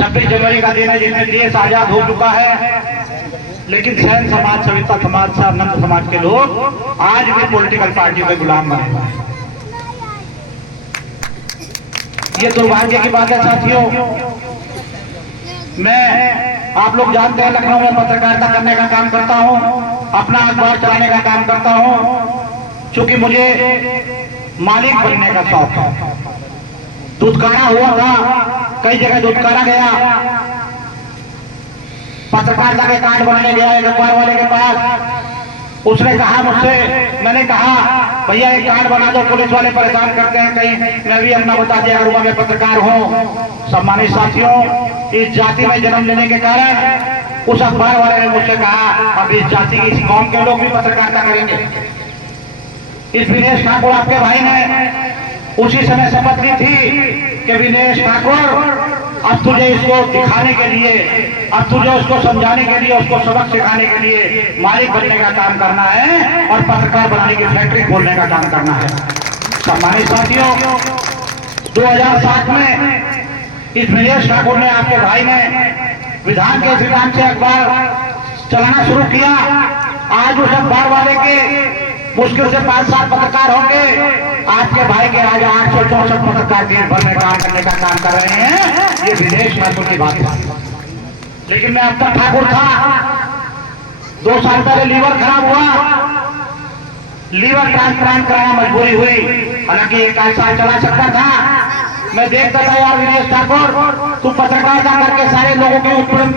26 जनवरी का दिन है जिसमें देश आजाद हो चुका है, लेकिन सैन समाज, सविता समाज, नंद समाज के लोग आज भी पॉलिटिकल पार्टी के गुलाम बने हुए हैं। ये दुर्भाग्य की बात है साथियों। मैं, आप लोग जानते हैं, लखनऊ में पत्रकारिता करने का काम करता हूं, अपना अखबार चलाने का काम करता हूं। चूंकि मुझे मालिक बनने का शौक है। दुदकारा हुआ था, कई जगह दुदकारा गया, पत्रकारिता के कार्ड बनाने गया एक अखबार वाले के पास। उसने कहा मुझसे, मैंने कहा भैया एक कार्ड बना दो, पुलिस वाले परेशान करते हैं, कहीं मैं भी अपना बता दिया करूंगा मैं पत्रकार हूं। सम्मानित साथियों, इस जाति में जन्म लेने के कारण उस अखबार वाले ने मुझसे कहा अब इस जाति की, इस कौम के लोग भी पत्रकारिता करेंगे। इस विनेश ठाकुर आपके भाई ने उसी समय शपथ ली थी कि विनेश ठाकुर अब तुझे इसको दिखाने के लिए, अब तुझे उसको समझाने के लिए, उसको सबक सिखाने के लिए मालिक बनने का काम करना है और पत्रकार बनाने की फैक्ट्री खोलने का काम करना है। सम्मानित साथियों, 2007 में इस विनेश ठाकुर ने, आपके भाई ने, विधान के नाम से अखबार चलाना शुरू किया। आज उस अखबार वाले के मुश्किल से 5 साल पत्रकार होंगे, आपके भाई के आज 864 पत्रकार दिन भर में काम करने का काम कर रहे हैं। ये विदेश ठाकुर की बात है। लेकिन मैं अब तक ठाकुर था। 2 साल पहले लीवर खराब हुआ, लीवर ट्रांसप्लांट कराना मजबूरी हुई, हालांकि 1 साल चला सकता था। मैं देखता था यार विनेश ठाकुर, तू पत्रकारिता करके सारे लोगों के उत्पीड़न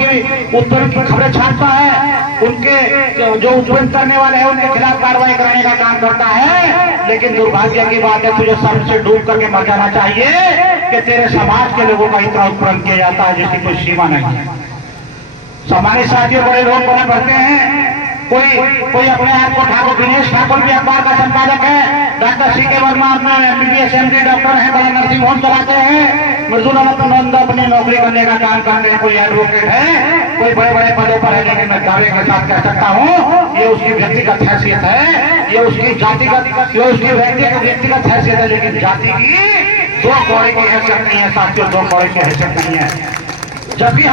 की खबरें छापता है, उनके जो उत्पीड़न करने वाले हैं उनके खिलाफ कार्रवाई कराने का काम करता है। लेकिन दुर्भाग्य की बात है, तुझे सर से डूब करके मर जाना चाहिए कि तेरे समाज के लोगों का इतना उत्पीड़न किया जाता है जिसकी कोई सीमा नहीं है। हमारे साथियों बड़े लोग बने पड़ते हैं, कोई अपने आप को ठाकुर, विनेश ठाकुर भी अखबार का संपादक है, डॉक्टर CK वर्मा अपना MBBS MD डॉक्टर है, बड़ा नर्सिंग होम चलाते हैं, मृदुलानंद अपनी नौकरी करने का काम करते हैं, कोई एडवोकेट है, कोई बड़े बड़े पदों पर है। लेकिन मैं दावे के साथ कह सकता हूँ ये उसकी व्यक्तिगत हैसियत है, ये उसकी जातिगत, ये उसकी व्यक्तिगत हैसियत है। लेकिन जाति की 2 कौड़े की हैसियत नहीं है साथियों, 2 कौड़े की हैसियत नहीं है। जबकि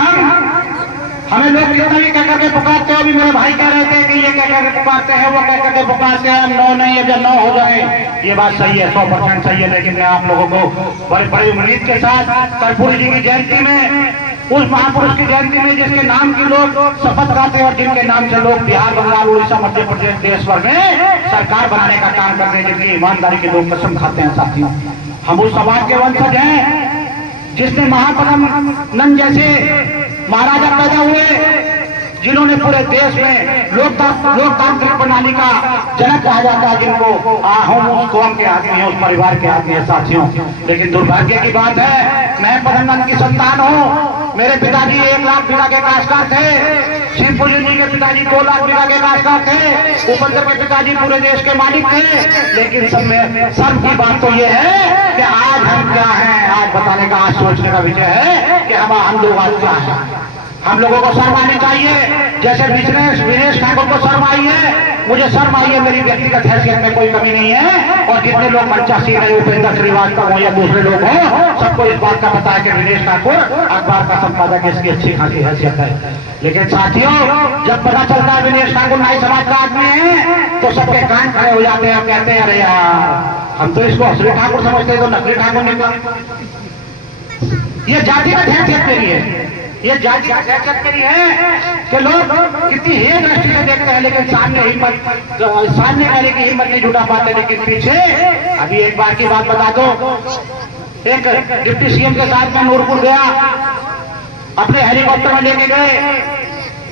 हमें लोग कितना भी कह करके पुकारते हो, अभी मेरे भाई कह रहे थे कि ये कह करके पुकारते हैं, वो कह करके पुकारते हैं, हम 9 नहीं है जब 9 हो जाए। ये बात सही है, 100% सही है। लेकिन मैं आप लोगों को बड़े बड़ी उम्मीद के साथ कर्पूरी जी की जयंती में, उस महापुरुष की जयंती में जिसके नाम की लोग शपथ खाते हैं और जिनके नाम से लोग बिहार, बंगाल, उड़ीसा, मध्य प्रदेश, देश भर में सरकार बनाने का काम करते हैं, जिनकी ईमानदारी के लोग कसम खाते हैं साथियों। हम उस समाज के वंशज हैं जिसने महापदम नंद जैसे महाराजा पैदा हुए, जिन्होंने पूरे देश में लोकतांत्रिक प्रणाली का जनक कहा जाता है, जिनको हम उस कौम के आदमी हैं, उस परिवार के आदमी हैं साथियों। लेकिन दुर्भाग्य की बात है, मैं पदमनंद की संतान हूँ। मेरे पिताजी 1 लाख बीघा के काश्तकार थे, शिवपुरी जी के पिताजी 2 लाख बीघा के काश्तकार थे, उपेंद्र के पिताजी पूरे देश के मालिक थे। लेकिन सब में सर्व की बात तो ये है कि आज हम क्या हैं, आज बताने का, आज सोचने का विषय है कि हम लोग आज क्या हैं। हम लोगों को शर्म आनी चाहिए, जैसे विनेश ठाकुर को शर्म आई है, मुझे शर्म आई है। मेरी व्यक्तिगत हैसियत में कोई कमी नहीं है। और जितने लोग मंचा सीख रहे, उपेंद्र श्रीवास्तव हो या दूसरे लोग हो, सबको इस बात का पता है कि विनेश ठाकुर अखबार का संपादक, इसकी अच्छी खासी हैसियत है। लेकिन साथियों, जब पता चलता है विनेश ठाकुर नाई समाज का आदमी है, तो सबके कान खड़े हो जाते हैं, कहते हैं अरे यार हम तो इसको असली ठाकुर समझते हैं, तो नकली ठाकुर निकला। ये जातिगत हैसियत मेरी है, ये जातिगत हैसियत मेरी है कि लोग कितनी हीन दृष्टि से देखते हैं, लेकिन सामने आने की हिम्मत नहीं जुटा पाते। लेकिन पीछे अभी एक बार की बात बता दो, एक डिप्टी CM के साथ में नूरपुर गया, अपने हेलीकॉप्टर में लेके गए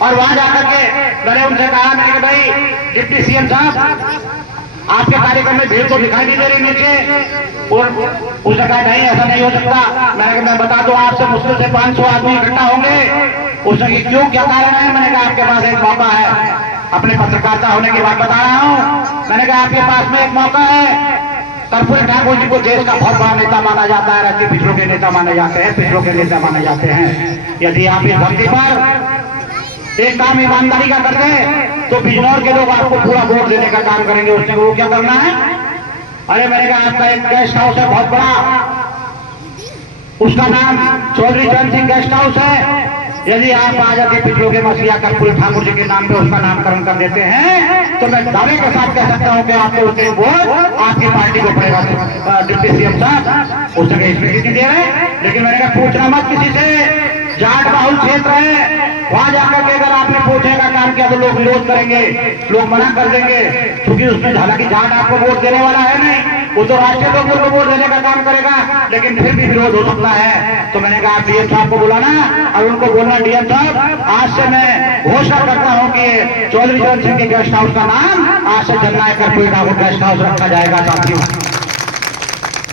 और वहां जाकर के मैंने उनसे कहा, मैंने कहा भाई डिप्टी CM साहब, आपके कार्यक्रम में भीड़ को दिखाई नहीं दे रही नीचे। और उसने कहा नहीं ऐसा नहीं हो सकता। मैं बता दूं, आपसे मुश्किल से 500 आदमी इकट्ठा होंगे। उसने कहा क्यों, क्या कारण है? मैंने कहा आपके पास एक मौका है, अपने पत्रकारिता होने की बात बता रहा हूँ। मैंने कहा आपके पास में एक मौका है। कर्पूरी ठाकुर जी को देश का बहुत बड़ा नेता माना जाता है, राज्य पिछड़ों के नेता माने जाते हैं, पिछड़ों के नेता माने जाते हैं। यदि आप इस धरती पर एक काम ईमानदारी का कर रहे तो बिजनौर के लोग आपको पूरा वोट देने का काम करेंगे। उसने वो क्या करना है? अरे मैंने कहा आपका एक गेस्ट हाउस है बहुत बड़ा, उसका नाम चौधरी चरण सिंह गेस्ट हाउस है। यदि आप आ जाके पिछलों के मसीहा कर्पूरी ठाकुर जी के नाम पे उसका नामकरण कर देते हैं तो मैं दावे के साथ कह सकता हूं कि आपको उसके वोट आपकी पार्टी को पड़ेगा। डिप्टी सीएम साहब उस जगह इसमें किसी दे रहे हैं, लेकिन मैंने कहा पूछना मत किसी से। जाट बहुल क्षेत्र है, वहां जाकर के अगर आपने पूछने का काम किया तो लोग विरोध करेंगे, लोग मना कर देंगे, क्योंकि उसमें हालांकि जाट आपको वोट देने वाला है नहीं, वो तो राष्ट्रीय लोगों को वोट देने का काम करेगा, लेकिन फिर भी विरोध हो सकता है। तो मैंने कहा डीएम साहब को बुलाना और उनको बोलना डीएम साहब आज से मैं घोषणा करता हूँ कि चौधरी चरण सिंह के गेस्ट हाउस का नाम आज से जननायक कर्पूरी ठाकुर गेस्ट हाउस रखा जाएगा साथियों।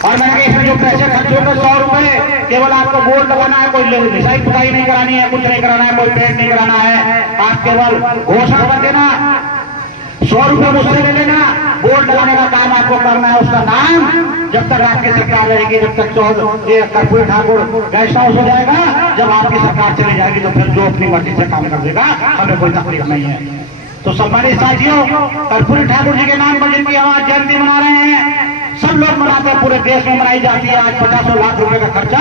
और मैंने कहा इसमें जो पैसे खर्च होंगे 100 रुपए केवल आपको बोर्ड लगाना है, कोई लिसाई पुताई नहीं करानी है, कुछ नहीं कराना है, कोई पेंट नहीं कराना है, आप केवल घोषणा कर देना, 100 रुपए मुझसे ले लेना, बोर्ड लगाने का काम आपको करना है। उसका नाम जब तक आपकी सरकार रहेगी, जब तक ये कर्पूरी ठाकुर गेस्ट हाउस हो जाएगा, जब आपकी सरकार चली जाएगी तो फिर जो अपनी मर्जी से काम कर देगा, हमें कोई तकलीफ नहीं है। तो सम्मानित साथियों, कर्पूरी ठाकुर जी के नाम पर जिनकी हम आज जयंती मना रहे हैं, सब लोग मनाते हैं, पूरे देश में मनाई जाती है। आज 50 लाख रुपए का खर्चा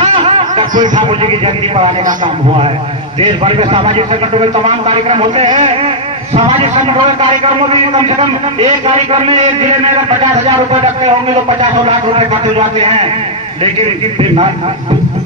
कर्पूरी ठाकुर जी की जयंती मनाने का काम हुआ है। देश भर में सामाजिक संगठनों में तमाम कार्यक्रम होते हैं। सामाजिक संगठनों के कार्यक्रमों में कम से कम एक कार्यक्रम में एक जिले में अगर 50,000 रुपए रखते होंगे तो 50 लाख रुपए खर्च हो जाते हैं, लेकिन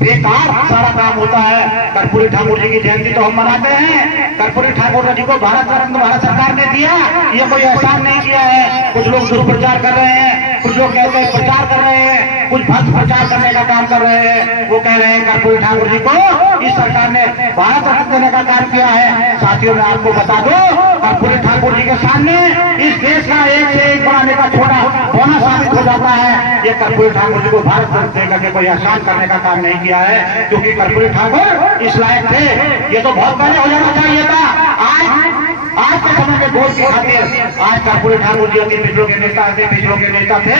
बेकार सारा काम होता है। कर्पूरी ठाकुर जी की जयंती तो हम मनाते हैं, कर्पूरी ठाकुर जी को भारत रत्न भारत सरकार ने दिया, ये कोई एहसान नहीं किया है। कुछ लोग दुष्प्रचार कर रहे हैं, कुछ लोग कहते हैं प्रचार कर रहे हैं, कुछ भक्त प्रचार करने का काम कर रहे हैं। वो कह रहे हैं कर्पूरी ठाकुर जी को इस सरकार ने भारत रत्न देने का काम किया है। साथियों मैं आपको बता दो, कर्पूरी ठाकुर जी के सामने इस देश का एक से एक बनाने का छोटा होना साबित हो जाता है। ये कर्पूरी ठाकुर जी को भारत रत्न देकर के कोई एहसान करने का काम नहीं किया है, क्योंकि कर्पूरी ठाकुर इस लायक थे। ये तो बहुत पहले हो जाना चाहिए था। आज के समय में वोट की खातिर आज कर्पूरी ठाकुर जी अति पिछड़ों के नेता थे, पिछड़ों के नेता थे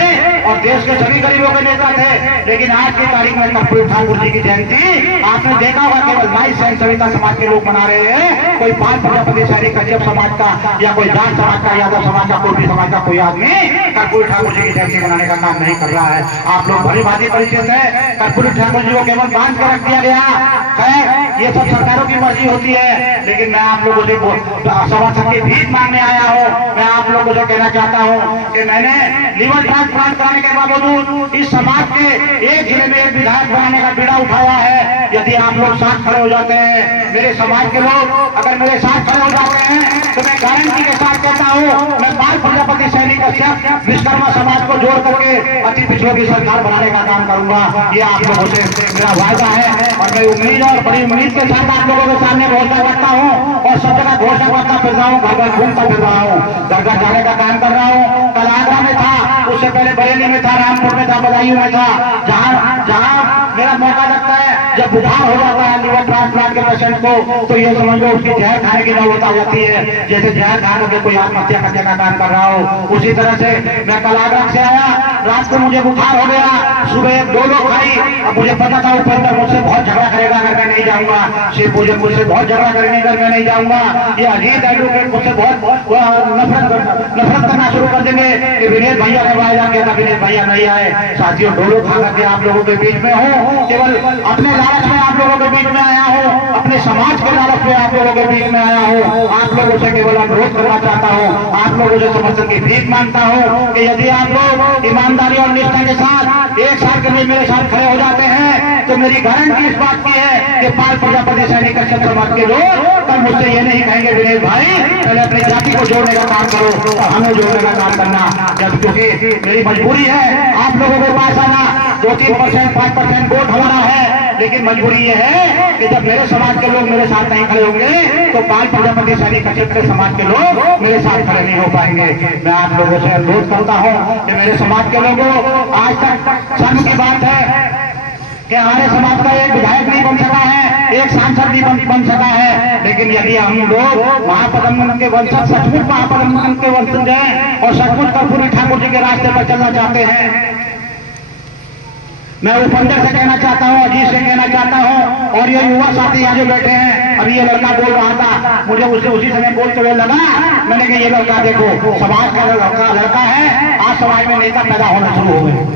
और देश के सभी गरीबों के नेता थे, लेकिन आज की तारीख में कर्पूरी ठाकुर जी की जयंती आपने देखा होगा केवल नाई सैन सविता समाज के लोग मना रहे हैं। कोई 5 प्रजापति शहरी कश्यप समाज का या कोई जाट समाज का, यादव समाज का, कोई समाज का कोई आदमी कर्पूरी ठाकुर जी की जयंती मनाने का काम नहीं कर रहा है। आप लोग भली भांति परिचित है, कर्पूरी ठाकुर जी को केवल बांध कर रख दिया गया है। ये सब सरकारों की मर्जी होती है, लेकिन मैं आप लोगों से सबकी भीख मांगने आया हूँ। मैं आप लोगों से कहना चाहता हूँ कि मैंने लिवर ट्रांसप्लांट कराने के बावजूद इस समाज के एक जिले में एक विधायक बनाने का बीड़ा उठाया है। यदि आप लोग साथ खड़े हो जाते हैं, मेरे समाज के लोग अगर मेरे साथ खड़े हो जाते हैं, तो मैं गारंटी के साथ कहता हूँ मैं 5 प्रजापति सैनिक कश्यप विश्वकर्मा समाज को जोड़ करके अति पिछड़ों की सरकार बनाने का काम करूंगा। ये आप लोगों से मेरा वायदा है और मैं उम्मीद और बड़ी उम्मीद के साथ आप लोगों के सामने घोषणा करता हूँ और सब जगह घोषणा करता फिर रहा हूँ, घर घर घूमता फिर रहा हूँ, घर घर जाने का काम कर रहा हूँ। कल आगरा में था, उससे पहले बरेली में था, रामपुर में था, बदायूं में था। जहाँ मेरा मौका लगता है, जब बुखार हो जाता है लिवर ट्रांसप्लांट के पेशेंट को, तो ये समझ लो उसकी जहर खाने की नौबत आ जाती है। जैसे जहर खा करके कोई आत्महत्या करने का काम कर रहा हो, उसी तरह से मैं कल आगरा से आया, रात को मुझे बुखार हो गया, सुबह 2 लोग खाई। अब मुझे पता था उपेंद्र मुझसे बहुत झगड़ा करेगा अगर मैं नहीं जाऊंगा, शिव पूजन मुझसे बहुत झगड़ा करेंगे अगर मैं नहीं जाऊंगा, ये अजीत एडवोकेट मुझसे बहुत नफरत करना शुरू कर देंगे कि विनेश भैया ने वायदा किया था, विनेश भैया नहीं आए। साथियों डोलो खा करके आप लोगों के बीच में हूँ, केवल अपने लालच में आप लोगों के बीच में आया हूँ, अपने समाज के लालच में आप लोगों के बीच में आया हूँ। आप लोगों से केवल अनुरोध करना चाहता हूँ, आप लोगों से समर्थन की भीख मांगता हूँ कि यदि आप लोग ईमानदारी और निष्ठा के साथ एक साल के लिए मेरे साथ खड़े हो जाते हैं, तो मेरी गारंटी इस बात की है कि 5 प्रजापति सैनिक कश्यप समाज के लोग कल मुझसे ये नहीं कहेंगे विनेश भाई पहले अपनी जाति को जोड़ने का काम करो और हमें जोड़ने का काम करना। जब क्योंकि मेरी मजबूरी है आप लोगों के पास आना, 2-3%, 5% वोट हमारा है, लेकिन मजबूरी ये है कि जब मेरे समाज के लोग मेरे साथ नहीं खड़े होंगे तो 5 प्रजापति सैनिक कश्यप के समाज के लोग मेरे साथ खड़े नहीं हो पाएंगे। मैं आप लोगों से अनुरोध करता हूँ कि मेरे समाज के लोगों, आज तक शर्म की बात है कि हमारे समाज का एक विधायक नहीं बन सका है, एक सांसद नहीं बन सका है, लेकिन यदि हम लोग महापद्मन के वंशज, सचमुच महापद्मन के वंशज हैं और सचमुच कर्पूरी ठाकुर जी के रास्ते पर चलना चाहते हैं, मैं उपेंद्र से कहना चाहता हूँ, अजीत से कहना चाहता हूँ और ये युवा साथी यहाँ जो बैठे हैं, अभी ये लड़का बोल रहा था, मुझे उससे उसी समय बोलते हुए लगा, मैंने कहा ये लड़का देखो समाज का लड़का है, आज समाज में नेता पैदा होना शुरू हो गए।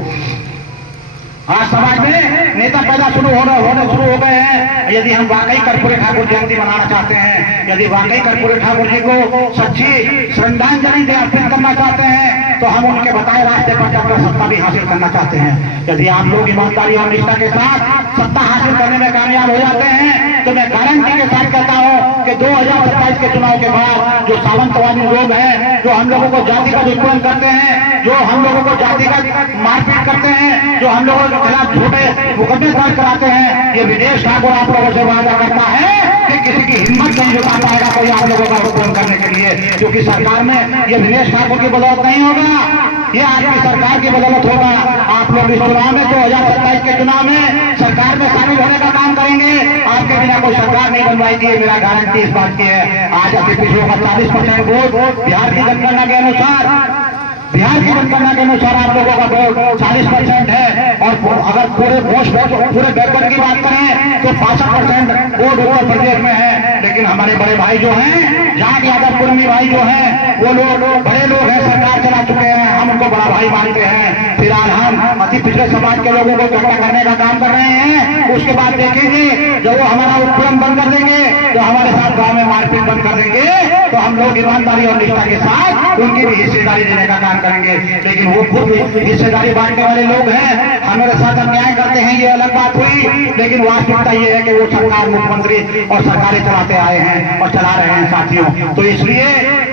आज समाज में नेता पैदा होने शुरू हो गए हैं। यदि हम वाकई कर्पूरी ठाकुर जयंती मनाना चाहते हैं, यदि वाकई कर्पूरी ठाकुर जी को सच्ची श्रद्धांजलि अर्पित करना चाहते हैं, तो हम उनके बताए रास्ते पर चलकर सत्ता भी हासिल करना चाहते हैं। यदि आप लोग ईमानदारी और निष्ठा के साथ सत्ता हासिल करने में कामयाब हो जाते हैं, तो मैं गारंटी के साथ कहता हूं कि 2027 के चुनाव के बाद जो सावंतवादी लोग हैं, जो हम लोगों को जातिगत उत्पीड़न करते हैं, जो हम लोगों को जातिगत मारपीट करते हैं, जो हम लोगों के खिलाफ झूठे मुकदमे दर्ज कराते हैं, ये विदेश ठाकुर आप लोगों से वादा करता है कि किसी की हिम्मत नहीं जुटा पाएगा कोई आप लोगों का उत्पीड़न करने के लिए, क्योंकि सरकार में ये विदेश ठाकुर की बदौलत नहीं होगा, ये आपकी सरकार की बदौलत होगा। आप लोग इस चुनाव में 2027 के चुनाव में सरकार में शामिल होने का काम करेंगे। आपके बिना कोई सरकार नहीं बनवाएगी, मेरा गारंटी इस बात की है। आज अति पिछड़ों का 40% वोट बिहार की जनगणना के अनुसार आप लोगों का वोट 40% है, और अगर पूरे बैकवर्ड की बात करें तो 65% वोट उत्तर प्रदेश में है। लेकिन हमारे बड़े भाई जो हैं, जाट यादव कुर्मी भाई जो हैं, वो लोग बड़े लोग हैं, सरकार चला चुके हैं, हम उनको बड़ा भाई मानते हैं। फिलहाल हम अति पिछड़े समाज के लोगों को इकट्ठा करने का काम कर रहे हैं। उसके बाद देखेंगे जब वो हमारा उत्पीड़न बंद कर देंगे, तो हमारे साथ गांव में मारपीट बंद कर देंगे, तो हम लोग ईमानदारी और निष्ठा के साथ उनकी भी हिस्सेदारी देने का काम करेंगे। लेकिन वो खुद हिस्सेदारी बांटने वाले लोग हैं, हमारे साथ अन्याय करते हैं, ये अलग बात हुई। लेकिन वास्तविकता ये है कि वो सरकार, मुख्यमंत्री और सरकारें चलाते आए हैं और चला रहे हैं साथियों। तो इसलिए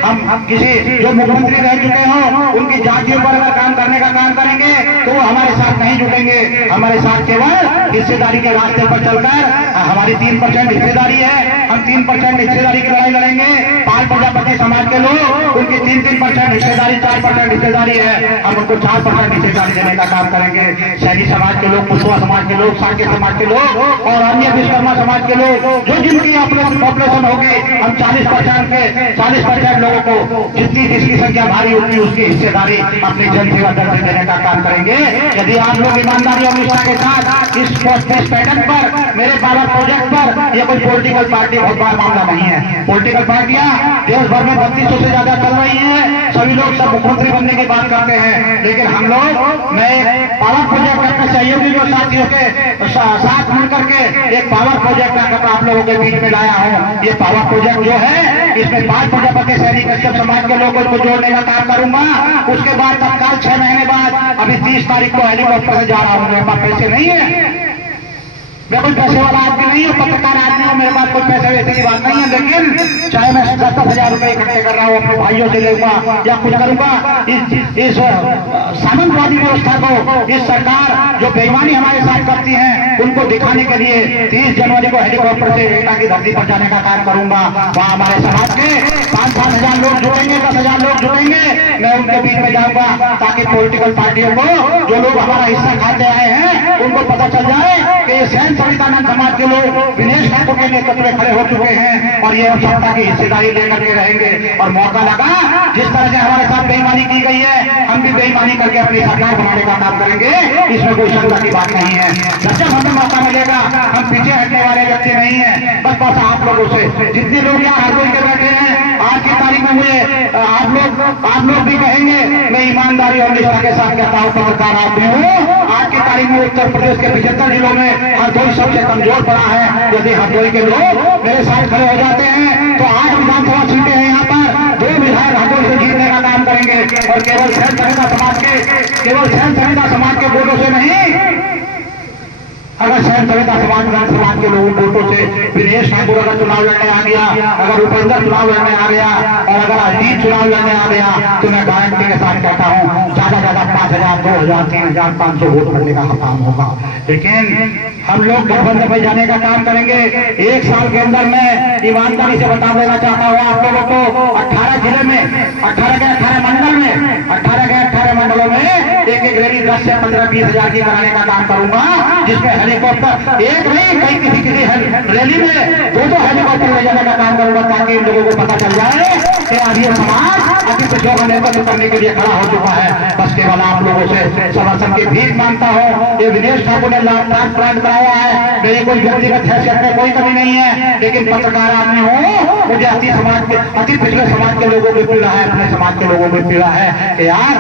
हम किसी जो मुख्यमंत्री रह चुके हों उनकी जातियों पर अगर काम करने का काम करेंगे, तो वो हमारे साथ नहीं जुटेंगे। हमारे साथ केवल हिस्सेदारी के रास्ते पर चलकर, हमारी 3% हिस्सेदारी है, हम 3% हिस्सेदारी की लड़ाई लड़ेंगे। पाल प्रजापति समाज के लोग, उनकी 3% हिस्सेदारी, 4% हिस्सेदारी है, हम उनको 4% हिस्सेदारी देने का काम करेंगे। सैनी समाज के लोग, कुशवा समाज के लोग, साके समाज के लोग और अन्य विश्वकर्मा समाज के लोग, जो जिनकी पॉपुलेशन होगी, हम 40% लोगों को जिसकी संख्या भारी होगी उसकी हिस्सेदारी अपनी जनसेवा दल से देने का काम करेंगे। यदि आप लोग ईमानदारी और निष्ठा के साथ इस पैटर्न पर, मेरे पावर प्रोजेक्ट पर, ये कोई पॉलिटिकल पार्टी बहुत बड़ा मामला नहीं है। पॉलिटिकल पार्टियां देश भर में 3200 से ज्यादा चल रही हैं, सभी लोग सब मुख्यमंत्री बनने की बात करते हैं। लेकिन हम लोग, मैं पावर प्रोजेक्ट अपने सहयोगी जो साथियों के साथ मिलकर के एक पावर प्रोजेक्ट आप लोगों के बीच में लाया हूँ। ये पावर प्रोजेक्ट जो है, इसमें 5 प्रजापति सैनिक कश्यप समाज के लोगों को जोड़ने का काम करूंगा। उसके बाद तत्काल 6 महीने बाद, अभी 30 तारीख को हेलीकॉप्टर से जा रहा हूँ, मेरे पास पैसे नहीं है, मैं कोई पैसे वाला आदमी नहीं हूँ, पत्रकार आदमी हूँ, मेरे पास कोई पैसे वैसे की बात नहीं है। लेकिन चाहे मैं 10,000 रुपए इकट्ठे कर रहा हूँ, अपने भाइयों से लेगा या कुछ करूंगा, इस सामंतवादी व्यवस्था को, इस सरकार जो बेईमानी हमारे साथ करती है, उनको दिखाने के लिए 30 जनवरी को हेलीकॉप्टर से एटा की धरती पर जाने का काम करूंगा। वहाँ हमारे समाज के 5-5 हजार लोग जुटेंगे, 10,000 लोग जुटेंगे, मैं उनके बीच में जाऊंगा, ताकि पॉलिटिकल पार्टियों को, जो लोग हमारा हिस्सा खाते आए हैं, उनको पता चल जाए कि ये सैन सवितानंद समाज के लोग विनेश ठाकुर के नेतृत्व में खड़े हो चुके हैं और ये हम सत्ता की हिस्सेदारी लेकर के रहेंगे। और मौका लगा, जिस तरह से हमारे साथ बेईमानी की गई है, हम भी बेईमानी करके अपनी सरकार बनाने का काम करेंगे, इसमें कोई शंका की बात नहीं है। जब हमें मौका मिलेगा, हम पीछे हटने वाले व्यक्ति नहीं है। बस आप लोगों से, जितने लोग यहाँ हर कोई के बैठे हैं, आज की तारीख में मुझे आप लोग भी कहेंगे, मैं ईमानदारी और निष्ठा के साथ कहता हूँ, पत्रकार आदमी हूँ। आज की तारीख में उत्तर प्रदेश के 75 जिलों में हरदोई सबसे कमजोर पड़ा है। यदि हरदोई के लोग मेरे साथ खड़े हो जाते हैं, तो 8 विधानसभा सीटें हैं यहाँ पर, 2 विधायक हरदोई से जीतने का काम करेंगे। और केवल सैन सविता समाज के वोटों से नहीं, अगर सैन सविता समाज के लोगों वोटों से विनेश ठाकुर अगर चुनाव लड़ने आ गया, अगर उपेंद्र चुनाव लड़ने आ गया, और अगर अजीत चुनाव लड़ने आ गया, तो मैं गारंटी के साथ कहता हूँ ज्यादा 5,000, 2,000, 3,500 वोट करने का काम होगा। लेकिन हम लोग गठबंधन में जाने का काम करेंगे। 1 साल के अंदर मैं ईमानदारी से बता देना चाहता हूँ आप लोगों को, 18 जिले में, 18 के 18 मंडल में, 18 के 18 मंडलों में एक रैली 10 से 15-20 हजार की कराने का काम करूंगा, जिसमें हेलीकॉप्टर एक नहीं, कहीं किसी रैली में 2-2 हेलीकॉप्टर ले जाने का काम करूंगा, ताकि इन लोगों को पता चल जाए कि आज ये समाज अति पिछड़ों का नेतृत्व करने के लिए खड़ा हो चुका है। बस केवल आप लोगों से समर्थन की भीख मांगता हूँ। ये विनेश ठाकुर ने प्राण कराया है, मेरी कोई व्यक्तिगत हैसियत में कोई कमी नहीं है, लेकिन पत्रकार आदमी हूँ, मुझे अति पिछड़े समाज के लोगों को पीड़ा है, अपने समाज के लोगों को पीड़ा है कि यार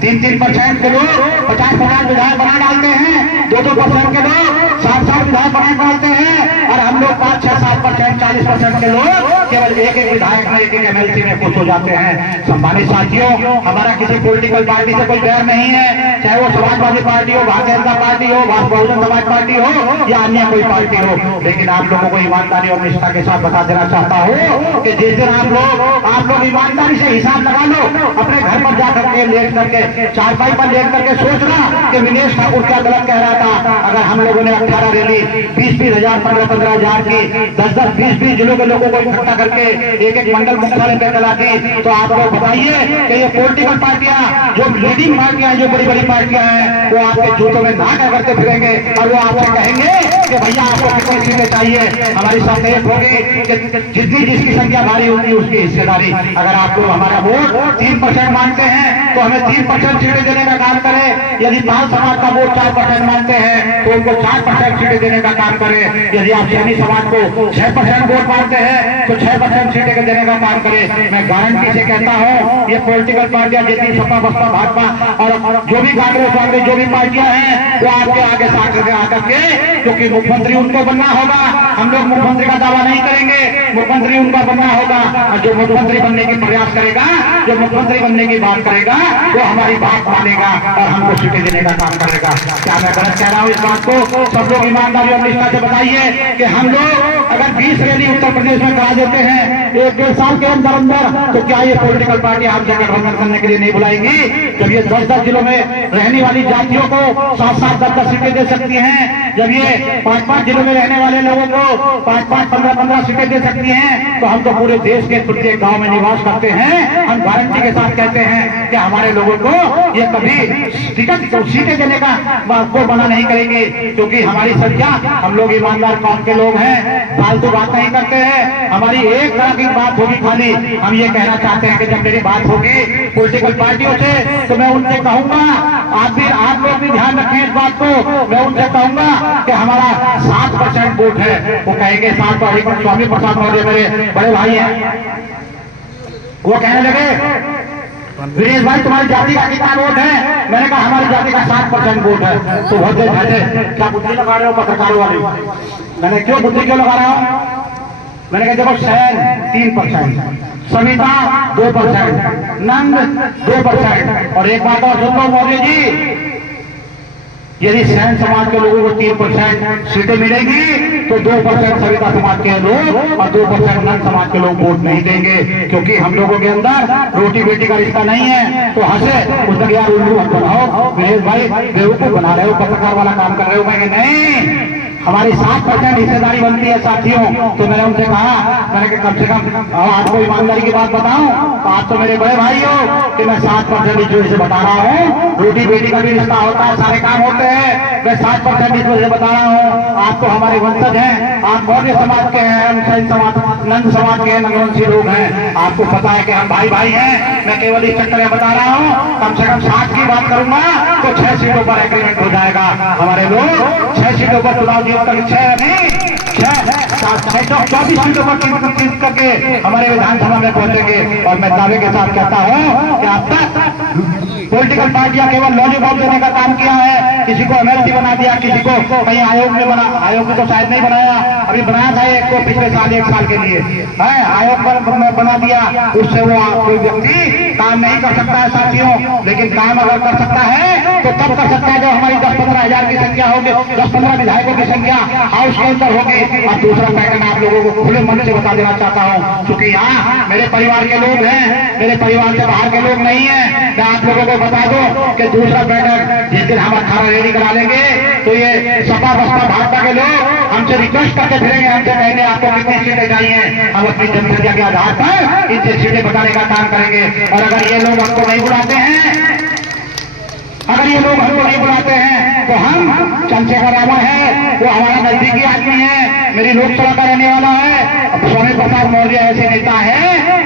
3-3% के लोग 50-50 विधायक बना डालते हैं, 2% के लोग 7 विधायक बना डालते हैं, और हम लोग 5, 6, 7%, 40% के लोग केवल एक विधायक में, एक MLC में खुश हो जाते हैं। सम्मानित साथियों, हमारा किसी पॉलिटिकल पार्टी से कोई बैर नहीं है, चाहे वो समाजवादी पार्टी हो, भारतीय जनता पार्टी हो, बहुजन समाज पार्टी हो या अन्य कोई पार्टी हो। लेकिन आप लोगों को ईमानदारी और निष्ठा के साथ बता देना चाहता हूँ कि जिस दिन आप लोग ईमानदारी से हिसाब लगा लो, अपने घर पर जाकर के लेट करके, चारपाई पर लेट करके सोचना कि विनेश ठाकुर क्या गलत कह रहा था। अगर हम लोगों ने 18 रैली 20-20 हजार, 15-15 हजार की 10-10, 20-20 जिलों के लोगों को इकट्ठा करके एक मंडल मुख्यालय पे चला दी, तो आप लोग बताइए कि ये पॉलिटिकल पार्टियां, जो लीडिंग पार्टियां, जो बड़ी बड़ी पार्टियां हैं, वो आपके जूतों में नाका करते फिरेंगे और वो आपसे कहेंगे कि भैया आपको कितनी सीटें चाहिए। हमारी शर्त एक होगी कि जितनी जिसकी संख्या भारी होगी उसकी हिस्सेदारी। अगर आप लोग हमारा वोट 3% मानते हैं तो हमें 3% सीटें देने का काम करें। यदि पाल समाज का वोट 4% मानते हैं तो उनको 4% सीटें देने का काम करें। यदि आप सैनी समाज को 6% वोट मानते हैं तो 6% सीटें देने का काम करें। मैं गारंटी से कहता हूँ ये पॉलिटिकल पार्टियां जितनी सपा, बसपा, भाजपा और जो भी कांग्रेस वांग्रेस जो भी पार्टियां हैं वो आपके आगे साथ आकर के, क्योंकि मुख्यमंत्री उनको बनना होगा। हम लोग मुख्यमंत्री का दावा नहीं करेंगे, मुख्यमंत्री उनका बनना होगा। और जो मुख्यमंत्री बनने की प्रयास करेगा, जो मुख्यमंत्री बनने की बात करेगा, वो हमारी बात मानेगा और हमको सीटें देने का काम करेगा। क्या मैं गलत कह रहा हूँ इस बात को? सब लोग ईमानदारी और निष्ठा से बताइए कि हम लोग अगर 20 रैली उत्तर प्रदेश में करा देते हैं 1-1.5 साल के अंदर अंदर, तो क्या ये पॉलिटिकल पार्टी हमसे गठबंधन करने के लिए नहीं बुलाएंगी? जब ये 10-10 जिलों में रहने वाली जातियों को 7-7, 10-10 सीटें दे सकती हैं, जब ये 5-5 जिलों में रहने वाले लोगों को 5-5, 15-15 सीटें दे सकती हैं, तो हम तो पूरे देश के प्रत्येक गांव में निवास करते हैं। हम गारंटी के साथ कहते हैं कि हमारे लोगों को ये कभी सीटें देने का को मना नहीं करेंगे, क्योंकि हमारी संख्या, हम लोग ईमानदार कौम के लोग हैं, फालतू बात नहीं करते हैं। हमारी एक तरह की बात होगी खाली, हम ये कहना चाहते हैं कि जब मेरी बात होगी पॉलिटिकल पार्टियों से तो मैं उनसे कहूंगा, आप लोग भी ध्यान रखें इस बात को, मैं उनसे कहूंगा कि हमारा 7% वोट है। वो कहेंगे 7%, स्वामी प्रसाद मौर्य मेरे बड़े भाई हैं, वो कहने लगे विनेश भाई तुम्हारी जाति का कितना वोट है? मैंने कहा हमारी जाति का 7% वोट है। तो बहुत देर कहते क्या बुद्धि लगा रहे हो पत्रकारों वाली? मैंने क्यों बुद्धि क्यों लगा रहा हूँ? मैंने कहा देखो सैन 3%, सविता 2%, नंद 2%, और एक बात और सुन लो मौर्य जी, यदि सैन समाज के लोगों को 3% सीटें मिलेगी तो 2% सविता समाज के लोग और 2% नंद समाज के लोग वोट नहीं देंगे, क्योंकि हम लोगों के अंदर रोटी बेटी का रिश्ता नहीं है। तो हंसे उसने यार उल्लू मत बनाओ, विनेश भाई बेवकूफ बना रहे हो, पत्रकार वाला काम कर रहे हो। मैं नहीं, हमारी 7% हिस्सेदारी बनती है साथियों। तो मैंने उनसे कहा, मैंने कहा कम से कम आपको ईमानदारी की बात बताऊं तो आप तो मेरे बड़े भाई हो कि मैं 7% इस वजह से बता रहा हूँ, रोटी बेटी का भी रिश्ता होता है, सारे काम होते हैं, मैं 7% इस वजह से बता रहा हूँ। आप तो हमारे वंशज हैं, आप मौर्य समाज के हैं, हम सैन समाज, नंद समाज के हैं, नंदवंशी लोग हैं, आपको पता है कि हम भाई भाई हैं। मैं केवल इस चक्कर में बता रहा हूँ, कम से कम 7 की बात करूंगा तो 6 सीटों पर एग्रीमेंट हो जाएगा। हमारे लोग 6 सीटों पर चुनाव जीत कर 6 नहीं 24 सीटों पर जीत करके हमारे विधानसभा में पहुंचेंगे। और मैं दावे के साथ कहता हूं कि अब तक पॉलिटिकल पार्टियां केवल लॉलीपॉप देने का काम किया है, किसी को MLC बना दिया, किसी को कहीं आयोग में बना, आयोग में तो शायद नहीं बनाया, अभी बनाया था एक को पिछले साल 1 साल के लिए है, आयोग पर बना दिया, उससे वो कोई व्यक्ति काम नहीं कर सकता है साथियों। लेकिन काम अगर कर सकता है तो तब कर सकता है जब हमारी 10-15 हजार की संख्या होगी, 10-15 विधायकों की संख्या हाउस के अंदर होगी। और दूसरा पैटर्न आप लोगों को खुले मन से बता देना चाहता हूँ, क्योंकि यहाँ मेरे परिवार के लोग हैं, मेरे परिवार से बाहर के लोग नहीं है। मैं आप लोगों को बता दो कि दूसरा पैटर्न जिस दिन हम 18 रैली करा लेंगे तो ये सपा बसपा भाजपा के लोग हमसे रिक्वेस्ट करके फिरेंगे, हमसे कहेंगे आपको कितनी सीटें चाहिए, हम अपनी जनसंख्या के आधार पर इनसे सीटें बताने का काम करेंगे। और अगर ये लोग हमको नहीं बुलाते हैं, अगर ये लोग हमको नहीं बुलाते हैं तो हम चंद्रशेखर रावण है, वो हमारा नजदीकी आदमी है, मेरी लोकसभा का रहने वाला है, स्वामी प्रसाद मौर्य ऐसे नेता है,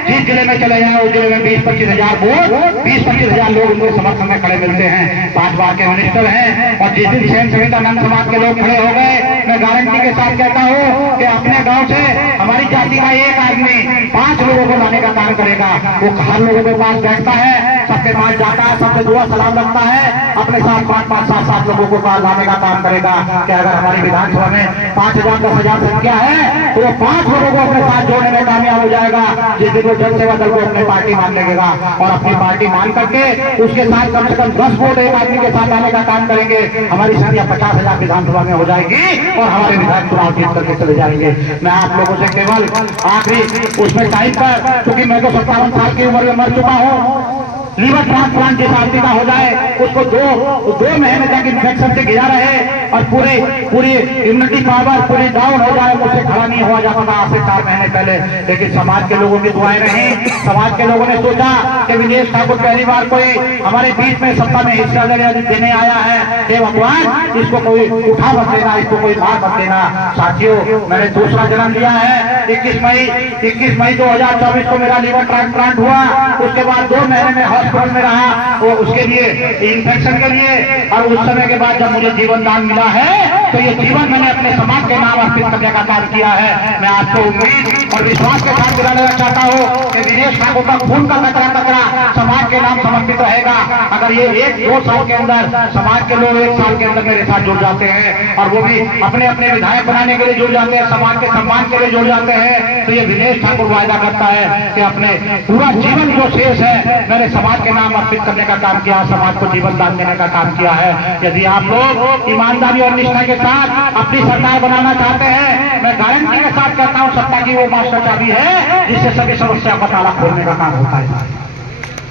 जिस जिले में चले जाए उस जिले में 20-25 हजार वोट, 20-25 हजार लोग उनके समर्थन में खड़े मिलते हैं, 5 बार के मिनिस्टर हैं। और जिस दिन सैन सविता नंद समाज के लोग खड़े हो गए, मैं गारंटी के साथ कहता हूँ कि अपने गांव से हमारी जाति का एक आदमी 5 लोगों को लाने का काम करेगा। वो हर लोगों के पास बैठता है, सबके पास जाता है, सबसे दुआ सलाम रखता है, अपने साथ 5-5, 7-7 लोगों को लाने का काम करेगा कि अगर हमारी विधानसभा में 5,000, 10,000 संख्या है तो वो 5 लोगों को अपने साथ जोड़ने में कामयाब हो जाएगा। जिस दिन वो जन सेवा दल को अपनी पार्टी मान लगेगा और अपनी पार्टी मान करके उसके साथ कम से कम 10 वोट एक आदमी के साथ आने का काम करेंगे, हमारी संख्या 50,000 विधानसभा में हो जाएगी और हमारे विधायक चुनाव जीत करके चले जाएंगे। मैं आप लोगों से केवल आखिरी उसमें टाइम पर, क्योंकि मैं तो 57 साल की उम्र में मर चुका हूँ, लीवर ट्रांसप्लांट जिस आदमी का हो जाए उसको दो महीने तक इन्फेक्शन से घिरा रहे और पूरी इम्यूनिटी पावर पूरी डाउन हो जाए, मुझसे खड़ा नहीं हुआ जा सका आज से 4 महीने पहले। लेकिन समाज के लोगों की दुआएं रही, समाज के लोगों ने सोचा कि विनेश ठाकुर पहली बार कोई हमारे बीच में सत्ता में हिस्सा देने आया है, हे भगवान इसको कोई उठा मत देना, इसको कोई मार मत देना। साथियों, मैंने दूसरा जन्म लिया है 21 मई 2024 को मेरा लीवर ट्रांसप्लांट हुआ। उसके बाद 2 महीने में हॉस्पिटल में रहा वो उसके लिए इन्फेक्शन के लिए, और उस समय के बाद जब मुझे जीवन दान मिला है तो ये जीवन मैंने अपने समाज के नाम अर्पित करने का काम किया है। मैं आपको उम्मीद और विश्वास के साथ दिलाना चाहता हूँ कि विनेश ठाकुर का खून का कतरा समाज के नाम समर्पित रहेगा। अगर ये 1-2 साल के अंदर समाज के लोग 1 साल के अंदर मेरे साथ जुड़ जाते हैं और वो भी अपने अपने विधायक बनाने के लिए जुड़ जाते हैं, समाज के सम्मान के लिए जुड़ जाते हैं, तो ये विनेश ठाकुर वायदा करता है कि अपने पूरा जीवन जो शेष है मैंने समाज के नाम अर्पित करने का काम किया, समाज को जीवन दान देने का काम किया है। यदि आप लोग ईमानदारी और निष्ठा के साथ अपनी सरकार बनाना चाहते हैं, मैं गारंटी के साथ कहता हूं सत्ता की वो मास्टर चाबी है जिससे सभी समस्या का ताला खोलने का काम होता है।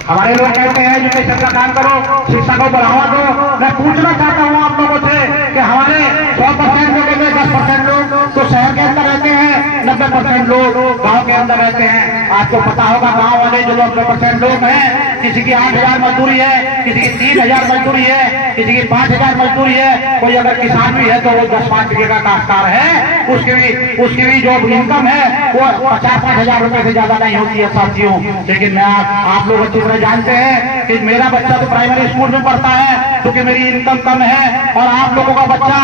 हमारे लोग कहते हैं एजुकेशन का काम करो, शिक्षा को बढ़ावा दो। मैं पूछना चाहता हूँ आप लोगों से कि हमारे 100% लोगों में 10% लोग तो शहर के अंदर रहते हैं, 90% लोग गांव के अंदर रहते हैं। आपको पता होगा गांव वाले जो 90% लोग हैं, किसी की 8,000 मजदूरी है, किसी की 3,000 मजदूरी है, किसी की 5,000 मजदूरी है, कोई अगर किसान भी है तो वो 10-5 बीघे का काश्तकार है, उसकी भी जो इनकम है वो 50-5,000 रुपए से ज्यादा नहीं होती है साथियों। लेकिन मैं आप लोग अच्छी तरह जानते हैं कि मेरा बच्चा तो प्राइमरी स्कूल में पढ़ता है क्योंकि मेरी इनकम कम है, और आप लोगों का बच्चा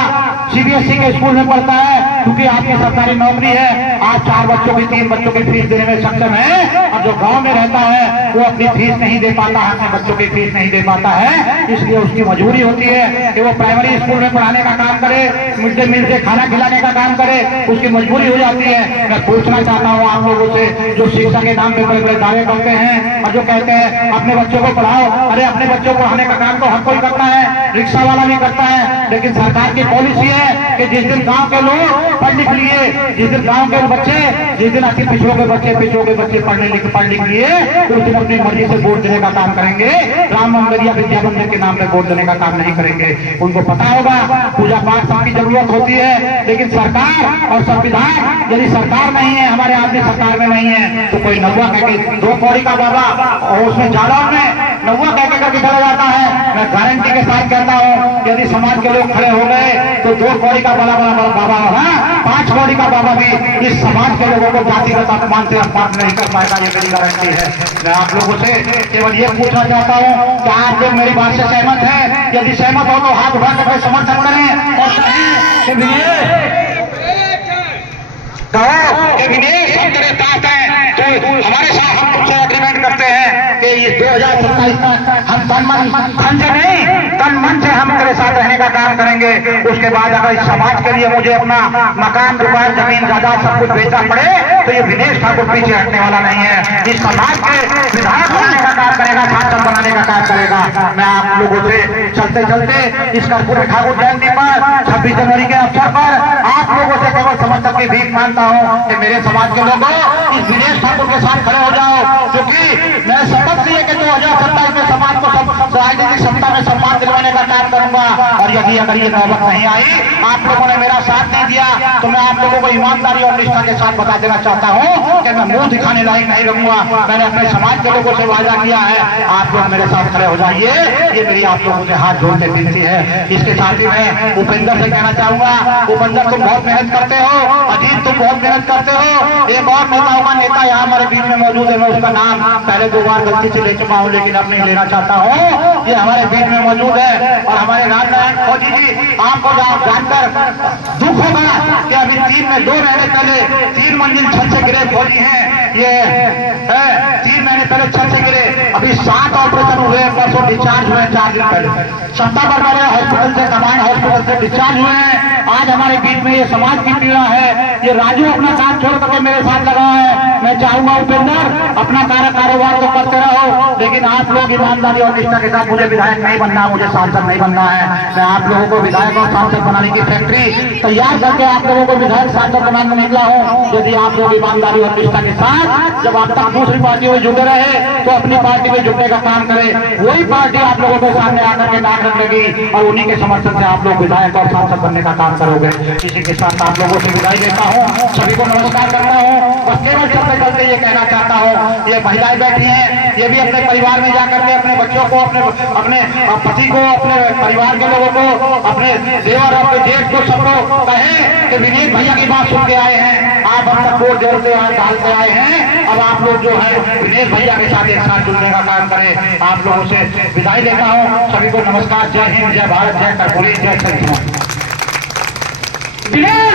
CBSE के स्कूल में पढ़ता है क्योंकि आपकी सरकारी नौकरी है। आप 4 बच्चों की 3 बच्चों की फीस देने में सक्षम है, और जो गांव में रहता है वो अपनी फीस नहीं दे पाता है, अपने बच्चों की फीस नहीं दे पाता है, इसलिए उसकी मजबूरी होती है कि वो प्राइमरी स्कूल में पढ़ाने का काम करे, मिड डे मील से खाना खिलाने का काम करे, उसकी मजबूरी हो जाती है। मैं पूछना चाहता हूँ आप लोगों से जो शिक्षा के नाम पे बड़े बड़े दावे करते हैं और जो कहते हैं अपने बच्चों को पढ़ाओ, अरे अपने बच्चों को पढ़ाने का काम तो हर कोई करता है, रिक्शा वाला भी करता है, लेकिन सरकार की पॉलिसी है कि जिस दिन गांव के लोग पढ़ लिख लिए, जिस दिन गांव के बच्चे, जिस दिन अति पिछड़ों के बच्चे पढ़ लिख लिए, तो उस दिन अपनी मर्जी से वोट देने का काम करेंगे, राम मंदिर या विद्या मंदिर के नाम पे वोट देने का काम नहीं करेंगे। उनको पता होगा पूजा पाठ सबकी जरूरत होती है, लेकिन सरकार और संविधान यदि सरकार नहीं है, हमारे आदमी सरकार में नहीं है, तो कोई नौवा कहकर 2 कौड़ी का बाबा और उसमें जालौन में नौवा कहकर करके चला जाता है। मैं गारंटी के साथ कहता हूँ यदि समाज के लोग खड़े हो गए तो 2 कौड़ी का बड़ा बाबा होगा, 5 कौड़ी का बाबा भी इस समाज के लोगों को जातिगत अपमान से अपमान नहीं कर पाएगा, ये मेरी गारंटी है। मैं आप लोगों से केवल ये पूछना चाहता हूँ कि आप लोग मेरी बात से सहमत हैं? यदि सहमत हो तो हाथ उठा करके समर्थन करें और कहें विनेश हम तेरे साथ हैं, तो हमारे साथ हम तुमसे एग्रीमेंट करते हैं कि ये 2027 तक हम तन मन से हम तेरे साथ रहने का काम करेंगे। उसके बाद अगर इस समाज के लिए मुझे अपना मकान, दुकान, जमीन, जायदाद सब कुछ बेचना पड़े तो ये विनेश ठाकुर पीछे हटने वाला नहीं है, इस समाज के विधायक बनाने का काम करेगा, सांसद बनाने का काम करेगा। मैं आप लोगों से चलते चलते इस कर्पूरी ठाकुर जयंती पर 26 जनवरी के अवसर पर आप लोगों से केवल समर्थन की भीख मांगता हूँ कि मेरे समाज के लोगों इस विनेश ठाकुर के साथ खड़े हो जाओ, क्योंकि मैं शपथ लिए कि 2027 में समाज को राजनीतिक सत्ता में सम्मान दिलवाने का काम करूंगा। और यदि अगर ये नौबत नहीं आई, आप लोगों ने मेरा साथ नहीं दिया, तो मैं आप लोगों को ईमानदारी और निष्ठा के साथ बता देना चाहता हूँ कि मैं मुंह दिखाने लायक नहीं रहूंगा। मैंने अपने समाज के लोगों से वादा किया है, आप लोग मेरे साथ खड़े हो जाइए, ये मेरी आप लोगों से हाथ जोड़ के विनती है। इसके साथ ही मैं उपेंद्र से कहना चाहूंगा, उपेंद्र तुम बहुत मेहनत करते हो, अजीत तुम बहुत मेहनत करते हो, एक और नेताओं का नेता यहाँ हमारे बीच में मौजूद है। मैं उसका नाम पहले 2 बार गलती से ले चुका हूँ, लेकिन अब नहीं लेना चाहता हूँ। ये हमारे बीच में मौजूद है और हमारे राजनारायण फौजी जी, आपको जानकर दुख होगा कि अभी 2 महीने पहले 3 मंजिल छत से गिरे फौजी हैं। ये 3 महीने पहले छत से गिरे, अभी 7 ऑपरेशन हुए, परसों डिस्चार्ज हुए 4 दिन पहले। सत्ता बरवाले हॉस्पिटल से, कमांड हॉस्पिटल से डिस्चार्ज हुए हैं। आज हमारे बीच में ये समाज की पीड़ा है। ये राजू अपना काम छोड़ करके मेरे साथ लगा है। मैं चाहूंगा उपेंद्र अपना कारोबार तो करते रहो, लेकिन आप लोग ईमानदारी और निष्ठा के साथ, मुझे विधायक नहीं बनना, मुझे सांसद नहीं बनना है। मैं आप लोगों को विधायक और सांसद बनाने की फैक्ट्री तैयार करके आप लोगों को विधायक सांसद बनाने में निकला हूँ। यदि आप लोग ईमानदारी और निष्ठा के साथ जब आप तक दूसरी पार्टियों में जुटे रहे तो अपनी पार्टी में जुटने का काम करें। वही पार्टी आप लोगों के सामने आकर के नाक रख लेगी और उन्हीं के समर्थन से आप लोग विधायक और सांसद बनने का काम करोगे। इसी के साथ आप लोगों से विदाई देता हूँ, सभी को नमस्कार करता हूँ। बस केवल चलते चलते ये कहना चाहता हूँ, ये महिलाएं बैठी हैं, ये भी अपने परिवार में जाकर के अपने बच्चों को, अपने पति को, अपने परिवार के लोगों को, अपने देवर, अपने जेठ को, सबको कहें कि विनीत भैया की बात सुन के आए हैं। आप अब तक वोट देते आए, डालते आए हैं, अब आप लोग जो है विनीत भैया के साथ एक साथ जुड़ने का काम करें। आप लोगों से विदाई लेता हूँ, सभी को नमस्कार। जय हिंद, जय भारत, जय कर्पूरी, जय श्री राम।